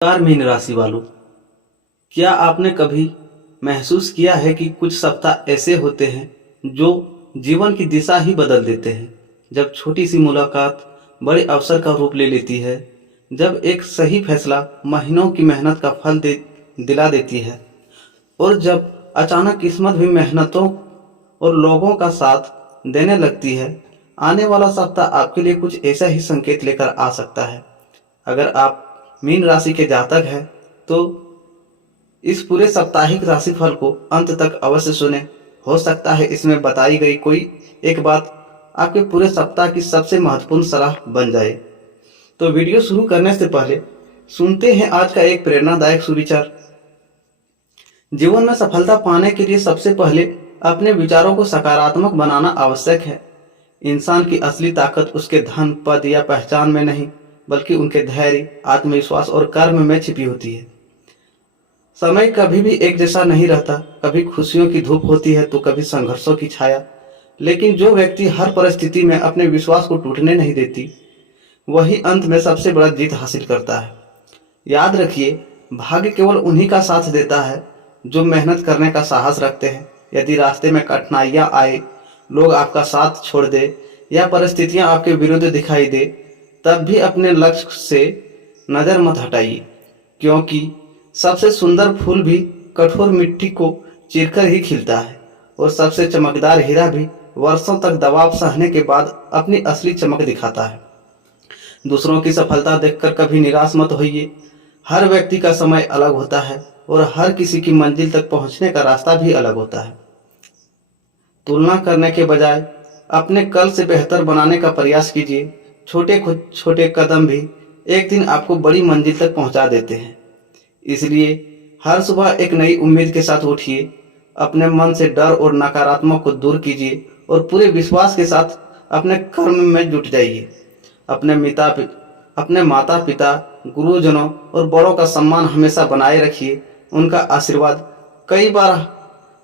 नमस्कार मीन राशि वालों, क्या आपने कभी महसूस किया है कि कुछ सप्ताह ऐसे होते हैं जो जीवन की दिशा ही बदल देते हैं। जब छोटी सी मुलाकात बड़े अवसर का रूप ले लेती है, जब एक सही फैसला महीनों की मेहनत का फल दिला देती है, और जब अचानक किस्मत भी मेहनतों और लोगों का साथ देने लगती है। आने वाला सप्ताह आपके लिए कुछ ऐसा ही संकेत लेकर आ सकता है। अगर आप मीन राशि के जातक हैं तो इस पूरे साप्ताहिक राशिफल को अंत तक अवश्य सुने। हो सकता है इसमें बताई गई कोई एक बात आपके पूरे सप्ताह की सबसे महत्वपूर्ण सलाह बन जाए। तो वीडियो शुरू करने से पहले सुनते हैं आज का एक प्रेरणादायक सुविचार। जीवन में सफलता पाने के लिए सबसे पहले अपने विचारों को सकारात्मक बनाना आवश्यक है। इंसान की असली ताकत उसके धन, पद या पहचान में नहीं, बल्कि उनके धैर्य, आत्मविश्वास और कर्म में छिपी होती है। समय कभी भी एक जैसा नहीं रहता, कभी खुशियों की धूप होती है तो कभी संघर्षों की छाया। लेकिन जो व्यक्ति हर परिस्थिति में अपने विश्वास को टूटने नहीं देती, वही अंत में सबसे बड़ा जीत हासिल करता है। याद रखिए, भाग्य केवल उन्हीं का साथ देता है जो मेहनत करने का साहस रखते हैं। यदि रास्ते में कठिनाइयां आए, लोग आपका साथ छोड़ दे या परिस्थितियां आपके विरुद्ध दिखाई दे, तब भी अपने लक्ष्य से नजर मत हटाइए, क्योंकि सबसे सुंदर फूल भी कठोर मिट्टी को चीरकर ही खिलता है, और सबसे चमकदार हीरा भी वर्षों तक दबाव सहने के बाद अपनी असली चमक दिखाता है। दूसरों की सफलता देखकर कभी निराश मत होइए। हर व्यक्ति का समय अलग होता है और हर किसी की मंजिल तक पहुंचने का रास्ता भी अलग होता है। तुलना करने के बजाय अपने कल से बेहतर बनाने का प्रयास कीजिए। छोटे छोटे कदम भी एक दिन आपको बड़ी मंजिल तक पहुंचा देते हैं। इसलिए हर सुबह एक नई उम्मीद के साथ उठिए, अपने मन से डर और नकारात्मक को दूर कीजिए और पूरे विश्वास के साथ अपने कर्म में जुट जाइए। अपने माता पिता, गुरुजनों और बड़ों का सम्मान हमेशा बनाए रखिए। उनका आशीर्वाद कई बार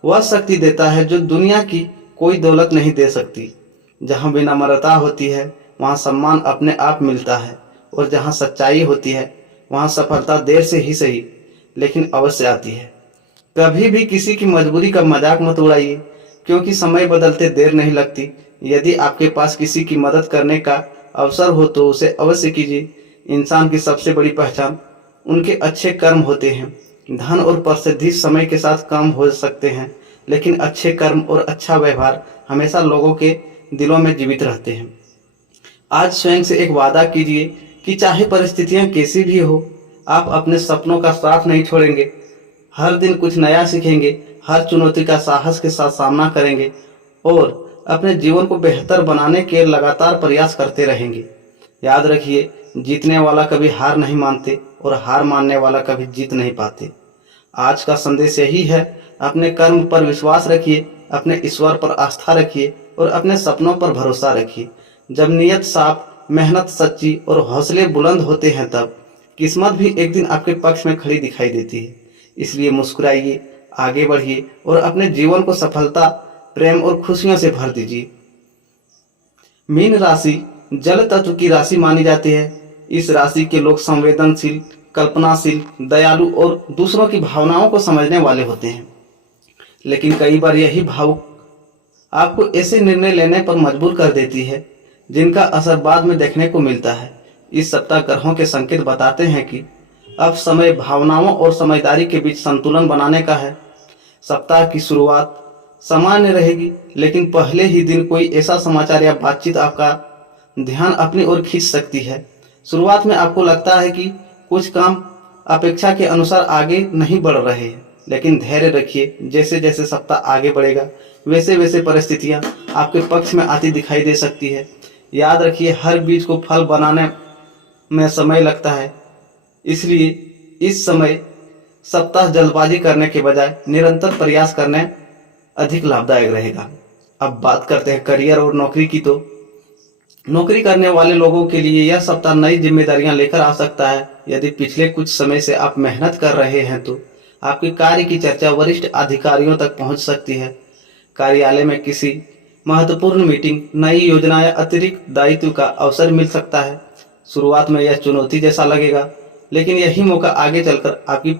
वह शक्ति देता है जो दुनिया की कोई दौलत नहीं दे सकती। जहाँ विनम्रता होती है वहाँ सम्मान अपने आप मिलता है, और जहाँ सच्चाई होती है वहाँ सफलता देर से ही सही लेकिन अवश्य आती है। कभी भी किसी की मजबूरी का मजाक मत उड़ाइए, क्योंकि समय बदलते देर नहीं लगती। यदि आपके पास किसी की मदद करने का अवसर हो तो उसे अवश्य कीजिए। इंसान की सबसे बड़ी पहचान उनके अच्छे कर्म होते हैं। धन और प्रसिद्धि समय के साथ कम हो सकते हैं, लेकिन अच्छे कर्म और अच्छा व्यवहार हमेशा लोगों के दिलों में जीवित रहते हैं। आज स्वयं से एक वादा कीजिए कि चाहे परिस्थितियां कैसी भी हो, आप अपने सपनों का साथ नहीं छोड़ेंगे। हर दिन कुछ नया सीखेंगे, हर चुनौती का साहस के साथ सामना करेंगे और अपने जीवन को बेहतर बनाने के लगातार प्रयास करते रहेंगे। याद रखिए, जीतने वाला कभी हार नहीं मानते और हार मानने वाला कभी जीत नहीं पाते। आज का संदेश यही है, अपने कर्म पर विश्वास रखिए, अपने ईश्वर पर आस्था रखिए और अपने सपनों पर भरोसा रखिए। जब नीयत साफ, मेहनत सच्ची और हौसले बुलंद होते हैं, तब किस्मत भी एक दिन आपके पक्ष में खड़ी दिखाई देती है। इसलिए मुस्कुराइए, आगे बढ़िए और अपने जीवन को सफलता, प्रेम और खुशियों से भर दीजिए। मीन राशि जल तत्व की राशि मानी जाती है। इस राशि के लोग संवेदनशील, कल्पनाशील, दयालु और दूसरों की भावनाओं को समझने वाले होते हैं। लेकिन कई बार यही भाव आपको ऐसे निर्णय लेने पर मजबूर कर देती है जिनका असर बाद में देखने को मिलता है। इस सप्ताह ग्रहों के संकेत बताते हैं कि अब समय भावनाओं और समझदारी के बीच संतुलन बनाने का है। सप्ताह की शुरुआत सामान्य रहेगी, लेकिन पहले ही दिन कोई ऐसा समाचार या बातचीत आपका ध्यान अपनी ओर खींच सकती है। शुरुआत में आपको लगता है कि कुछ काम अपेक्षा के अनुसार आगे नहीं बढ़ रहे हैं, लेकिन धैर्य रखिए। जैसे जैसे सप्ताह आगे बढ़ेगा, वैसे वैसे परिस्थितियां आपके पक्ष में आती दिखाई दे सकती है। याद रखिए, हर बीज को फल बनाने में समय लगता है। इसलिए इस समय सप्ताह जल्दबाजी करने के बजाय निरंतर प्रयास करने अधिक लाभदायक रहेगा। अब बात करते हैं करियर और नौकरी की। तो नौकरी करने वाले लोगों के लिए यह सप्ताह नई जिम्मेदारियां लेकर आ सकता है। यदि पिछले कुछ समय से आप मेहनत कर रहे हैं तो आपके कार्य की चर्चा वरिष्ठ अधिकारियों तक पहुंच सकती है। कार्यालय में किसी महत्वपूर्ण मीटिंग, नई योजना या अतिरिक्त दायित्व का अवसर मिल सकता है। शुरुआत में यह चुनौती जैसा लगेगा, लेकिन यही मौका आगे चलकर आपकी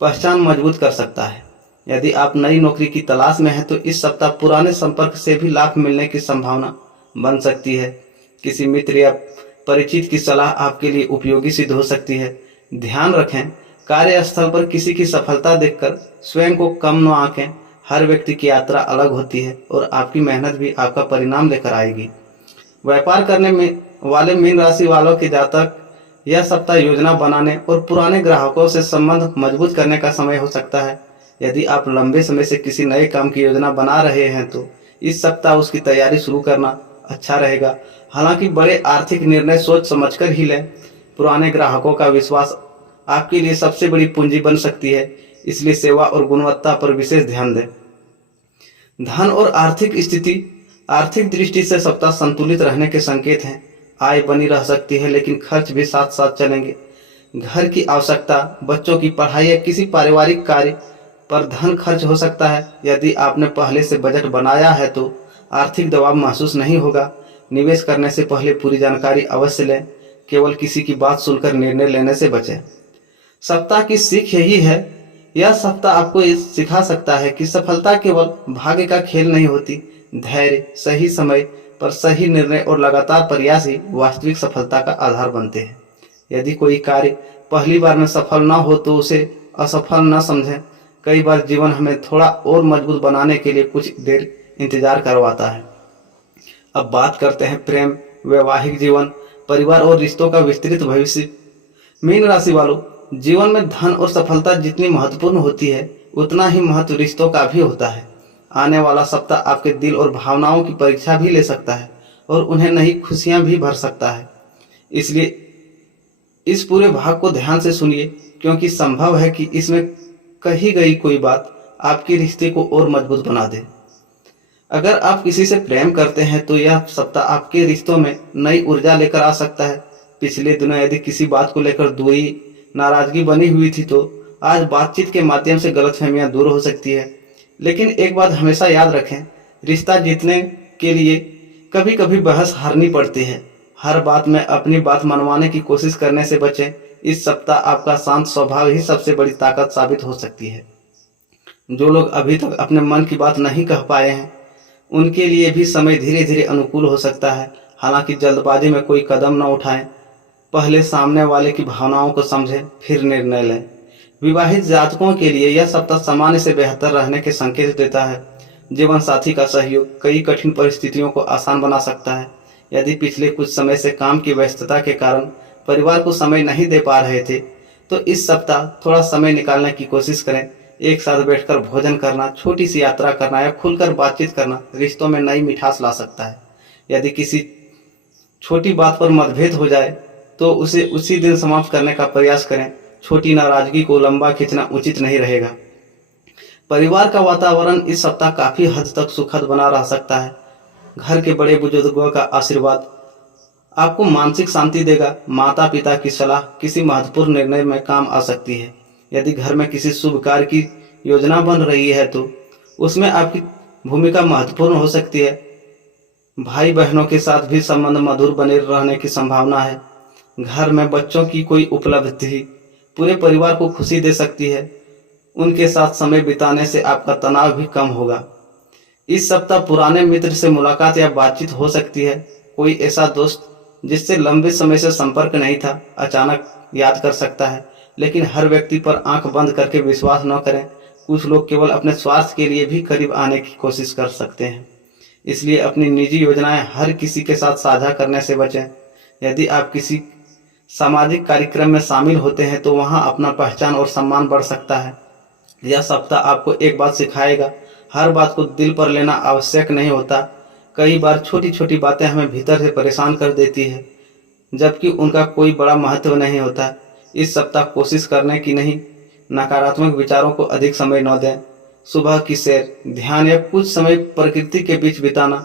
पहचान मजबूत कर सकता है। यदि आप नई नौकरी की तलाश में हैं तो इस सप्ताह पुराने संपर्क से भी लाभ मिलने की संभावना बन सकती है। किसी मित्र या परिचित की सलाह आपके लिए उपयोगी सिद्ध हो सकती है। ध्यान रखें, कार्यस्थल पर किसी की सफलता देखकर स्वयं को कम न आंकें। हर व्यक्ति की यात्रा अलग होती है और आपकी मेहनत भी आपका परिणाम लेकर आएगी। व्यापार करने में वाले मीन राशि वालों के जातक यह सप्ताह योजना बनाने और पुराने ग्राहकों से संबंध मजबूत करने का समय हो सकता है। यदि आप लंबे समय से किसी नए काम की योजना बना रहे हैं तो इस सप्ताह उसकी तैयारी शुरू करना अच्छा रहेगा। हालांकि बड़े आर्थिक निर्णय सोच समझकर ही लें। पुराने ग्राहकों का विश्वास आपके लिए सबसे बड़ी पूंजी बन सकती है, इसलिए सेवा और गुणवत्ता पर विशेष ध्यान दें। धन और आर्थिक दृष्टि से सप्ताह संतुलित रहने के संकेत हैं। आय बनी रह सकती है लेकिन खर्च भी साथ साथ चलेंगे। घर की आवश्यकता, बच्चों की पढ़ाई या किसी पारिवारिक कार्य पर धन खर्च हो सकता है। यदि आपने पहले से बजट बनाया है तो आर्थिक दबाव महसूस नहीं होगा। निवेश करने से पहले पूरी जानकारी अवश्य लें। केवल किसी की बात सुनकर निर्णय लेने से बचें। सप्ताह की सीख यही है, यह सप्ताह आपको सिखा सकता है कि सफलता केवल भाग्य का खेल नहीं होती। धैर्य, सही समय पर सही निर्णय और लगातार प्रयास ही वास्तविक सफलता का आधार बनते हैं। यदि कोई कार्य पहली बार में सफल न हो तो उसे असफल न समझें। कई बार जीवन हमें थोड़ा और मजबूत बनाने के लिए कुछ देर इंतजार करवाता है। अब बात करते हैं प्रेम, वैवाहिक जीवन, परिवार और रिश्तों का विस्तृत भविष्य। मीन राशि वालों, जीवन में धन और सफलता जितनी महत्वपूर्ण होती है उतना ही महत्व रिश्तों का भी होता है। आने वाला सप्ताह आपके दिल और भावनाओं की परीक्षा भी ले सकता है और उन्हें नई खुशियां भी भर सकता है। इसलिए इस पूरे भाग को ध्यान से सुनिए, क्योंकि संभव है कि इसमें कही गई कोई बात आपके रिश्ते को और मजबूत बना दे। अगर आप किसी से प्रेम करते हैं तो यह सप्ताह आपके रिश्तों में नई ऊर्जा लेकर आ सकता है। पिछले दिनों यदि किसी बात को लेकर दूरी, नाराजगी बनी हुई थी तो आज बातचीत के माध्यम से गलतफहमियां दूर हो सकती है। लेकिन एक बात हमेशा याद रखें, रिश्ता जीतने के लिए कभी कभी बहस हारनी पड़ती है। हर बात में अपनी बात मनवाने की कोशिश करने से बचें। इस सप्ताह आपका शांत स्वभाव ही सबसे बड़ी ताकत साबित हो सकती है। जो लोग अभी तक अपने मन की बात नहीं कह पाए हैं उनके लिए भी समय धीरे धीरे अनुकूल हो सकता है। हालांकि जल्दबाजी में कोई कदम न उठाएं। पहले सामने वाले की भावनाओं को समझें, फिर निर्णय लें। विवाहित जातकों के लिए यह सप्ताह सामान्य से बेहतर रहने के संकेत देता है। जीवन साथी का सहयोग कई कठिन परिस्थितियों को आसान बना सकता है। यदि पिछले कुछ समय से काम की व्यस्तता के कारण परिवार को समय नहीं दे पा रहे थे तो इस सप्ताह थोड़ा समय निकालने की कोशिश करें। एक साथ बैठकर भोजन करना, छोटी सी यात्रा करना या खुलकर बातचीत करना रिश्तों में नई मिठास ला सकता है। यदि किसी छोटी बात पर मतभेद हो जाए तो उसे उसी दिन समाप्त करने का प्रयास करें। छोटी नाराजगी को लंबा खींचना उचित नहीं रहेगा। परिवार का वातावरण इस सप्ताह काफी हद तक सुखद बना रह सकता है। घर के बड़े बुजुर्गों का आशीर्वाद आपको मानसिक शांति देगा। माता पिता की सलाह किसी महत्वपूर्ण निर्णय में काम आ सकती है। यदि घर में किसी शुभ कार्य की योजना बन रही है तो उसमें आपकी भूमिका महत्वपूर्ण हो सकती है। भाई बहनों के साथ भी संबंध मधुर बने रहने की संभावना है। घर में बच्चों की कोई उपलब्धि पूरे परिवार को खुशी दे सकती है। उनके साथ समय बिताने से आपका तनाव भी कम होगा। इस सप्ताह पुराने मित्र से मुलाकात या बातचीत हो सकती है। कोई ऐसा दोस्त जिससे लंबे समय से संपर्क नहीं था अचानक याद कर सकता है। लेकिन हर व्यक्ति पर आंख बंद करके विश्वास न करें। कुछ लोग केवल अपने स्वार्थ के लिए भी करीब आने की कोशिश कर सकते हैं। इसलिए अपनी निजी योजनाएं हर किसी के साथ साझा करने से बचें। यदि आप किसी सामाजिक कार्यक्रम में शामिल होते हैं तो वहां अपना पहचान और सम्मान बढ़ सकता है। यह सप्ताह आपको एक बात सिखाएगा, हर बात को दिल पर लेना आवश्यक नहीं होता। कई बार छोटी छोटी बातें हमें भीतर से परेशान कर देती है जबकि उनका कोई बड़ा महत्व नहीं होता। इस सप्ताह कोशिश करने की नहीं, नकारात्मक विचारों को अधिक समय न दें। सुबह की सैर, ध्यान या कुछ समय प्रकृति के बीच बिताना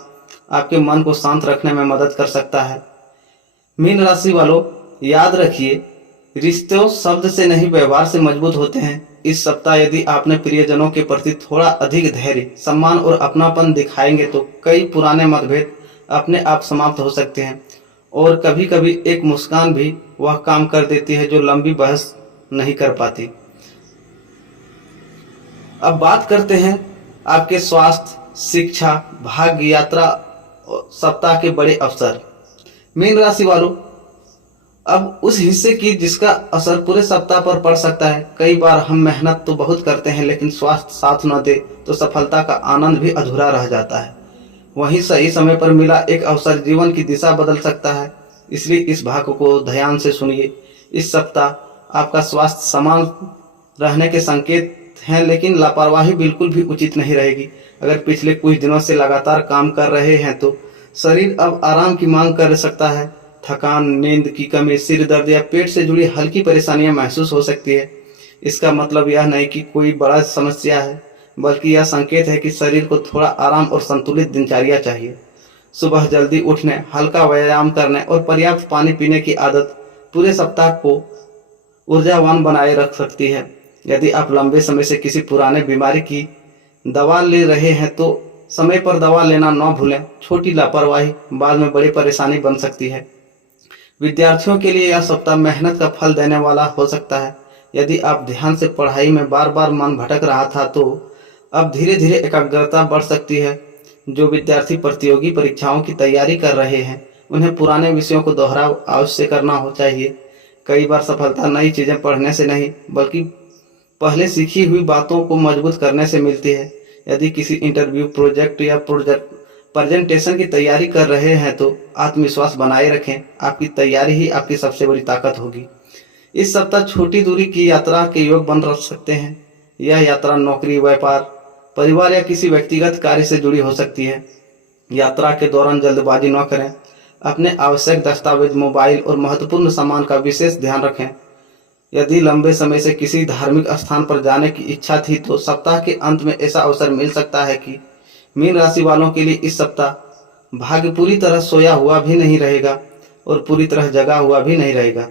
आपके मन को शांत रखने में मदद कर सकता है। मीन राशि वालों, याद रखिए, रिश्ते शब्द से नहीं व्यवहार से मजबूत होते हैं। इस सप्ताह यदि आपने प्रियजनों के प्रति थोड़ा अधिक धैर्य, सम्मान और अपनापन दिखाएंगे तो कई पुराने मतभेद अपने आप समाप्त हो सकते हैं और कभी कभी एक मुस्कान भी वह काम कर देती है जो लंबी बहस नहीं कर पाती। अब बात करते हैं आपके स्वास्थ्य, शिक्षा, भाग्य, यात्रा और सप्ताह के बड़े अवसर। मीन राशि वालों, अब उस हिस्से की जिसका असर पूरे सप्ताह पर पड़ सकता है। कई बार हम मेहनत तो बहुत करते हैं लेकिन स्वास्थ्य साथ न दे तो सफलता का आनंद भी अधूरा रह जाता है। वहीं सही समय पर मिला एक अवसर जीवन की दिशा बदल सकता है। इसलिए इस भाग को ध्यान से सुनिए। इस सप्ताह आपका स्वास्थ्य समान रहने के संकेत हैं, लेकिन लापरवाही बिल्कुल भी उचित नहीं रहेगी। अगर पिछले कुछ दिनों से लगातार काम कर रहे हैं तो शरीर अब आराम की मांग कर सकता है। थकान, नींद की कमी, सिर दर्द या पेट से जुड़ी हल्की परेशानियां महसूस हो सकती है। इसका मतलब यह नहीं कि कोई बड़ा समस्या है, बल्कि यह संकेत है कि शरीर को थोड़ा आराम और संतुलित दिनचर्या चाहिए। सुबह जल्दी उठने, हल्का व्यायाम करने और पर्याप्त पानी पीने की आदत पूरे सप्ताह को ऊर्जावान बनाए रख सकती है। यदि आप लंबे समय से किसी पुराने बीमारी की दवा ले रहे हैं तो समय पर दवा लेना न भूलें। छोटी लापरवाही बाद में बड़ी परेशानी बन सकती है। विद्यार्थियों के लिए यह सप्ताह मेहनत का फल देने वाला हो सकता है। यदि आप ध्यान से पढ़ाई में बार बार मन भटक रहा था तो अब धीरे धीरे एकाग्रता बढ़ सकती है। जो विद्यार्थी प्रतियोगी परीक्षाओं की तैयारी कर रहे हैं उन्हें पुराने विषयों को दोहराव अवश्य करना हो चाहिए। कई बार सफलता नई चीज़ें पढ़ने से नहीं बल्कि पहले सीखी हुई बातों को मजबूत करने से मिलती है। यदि किसी इंटरव्यू, प्रोजेक्ट या प्रेजेंटेशन की तैयारी कर रहे हैं तो आत्मविश्वास बनाए रखें। आपकी तैयारी ही आपकी सबसे बड़ी ताकत होगी। इस सप्ताह छोटी दूरी की यात्रा के योग बन रख सकते हैं। यह यात्रा नौकरी, व्यापार, परिवार या किसी व्यक्तिगत कार्य से जुड़ी हो सकती है। यात्रा के दौरान जल्दबाजी न करें। अपने आवश्यक दस्तावेज, मोबाइल और महत्वपूर्ण सामान का विशेष ध्यान रखें। यदि लंबे समय से किसी धार्मिक स्थान पर जाने की इच्छा थी तो सप्ताह के अंत में ऐसा अवसर मिल सकता है। कि मीन राशि वालों के लिए इस सप्ताह भाग्य पूरी तरह सोया हुआ भी नहीं रहेगा और पूरी तरह जगा हुआ भी नहीं रहेगा।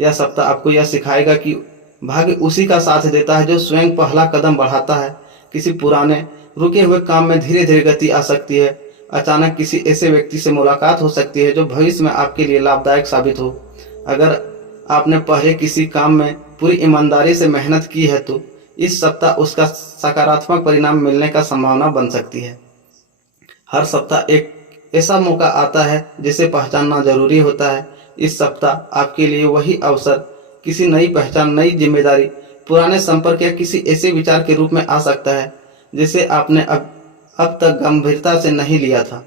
यह सप्ताह आपको यह सिखाएगा कि भाग्य उसी का साथ देता है जो स्वयं पहला कदम बढ़ाता है। किसी पुराने रुके हुए काम में धीरे धीरे गति आ सकती है। अचानक किसी ऐसे व्यक्ति से मुलाकात हो सकती है जो भविष्य में आपके लिए लाभदायक साबित हो। अगर आपने पहले किसी काम में पूरी ईमानदारी से मेहनत की है तो इस सप्ताह उसका सकारात्मक परिणाम मिलने का संभावना बन सकती है। हर सप्ताह एक ऐसा मौका आता है जिसे पहचानना जरूरी होता है। इस सप्ताह आपके लिए वही अवसर किसी नई पहचान, नई जिम्मेदारी, पुराने संपर्क या किसी ऐसे विचार के रूप में आ सकता है जिसे आपने अब तक गंभीरता से नहीं लिया था।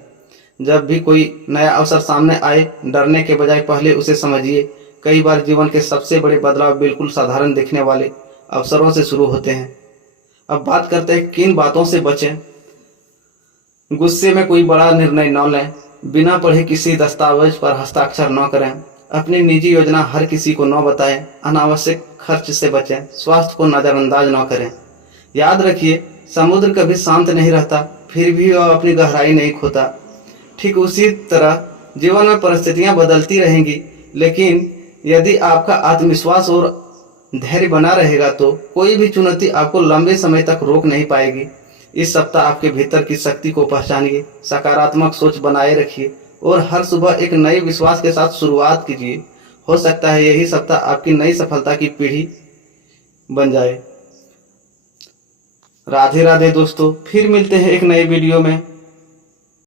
जब भी कोई नया अवसर सामने आए, डरने के बजाय पहले उसे समझिए। कई बार जीवन के सबसे बड़े बदलाव बिल्कुल साधारण दिखने वाले अवसरों से शुरू होते हैं। अब बात करते हैं किन बातों से बचें। गुस्से में कोई बड़ा निर्णय न लें। बिना पढ़े किसी दस्तावेज पर हस्ताक्षर न करें। अपनी निजी योजना हर किसी को न बताएं। अनावश्यक खर्च से बचें। स्वास्थ्य को नज़रअंदाज न करें। याद रखिए, समुद्र कभी शांत नहीं रहता, फिर भी वह अपनी गहराई नहीं खोता। ठीक उसी तरह जीवन में परिस्थितियां बदलती रहेंगी, लेकिन यदि आपका आत्मविश्वास और धैर्य बना रहेगा तो कोई भी चुनौती आपको लंबे समय तक रोक नहीं पाएगी। इस सप्ताह आपके भीतर की शक्ति को पहचानिए, सकारात्मक सोच बनाए रखिए और हर सुबह एक नए विश्वास के साथ शुरुआत कीजिए। हो सकता है यही सप्ताह आपकी नई सफलता की पीढ़ी बन जाए। राधे राधे दोस्तों, फिर मिलते हैं एक नए वीडियो में।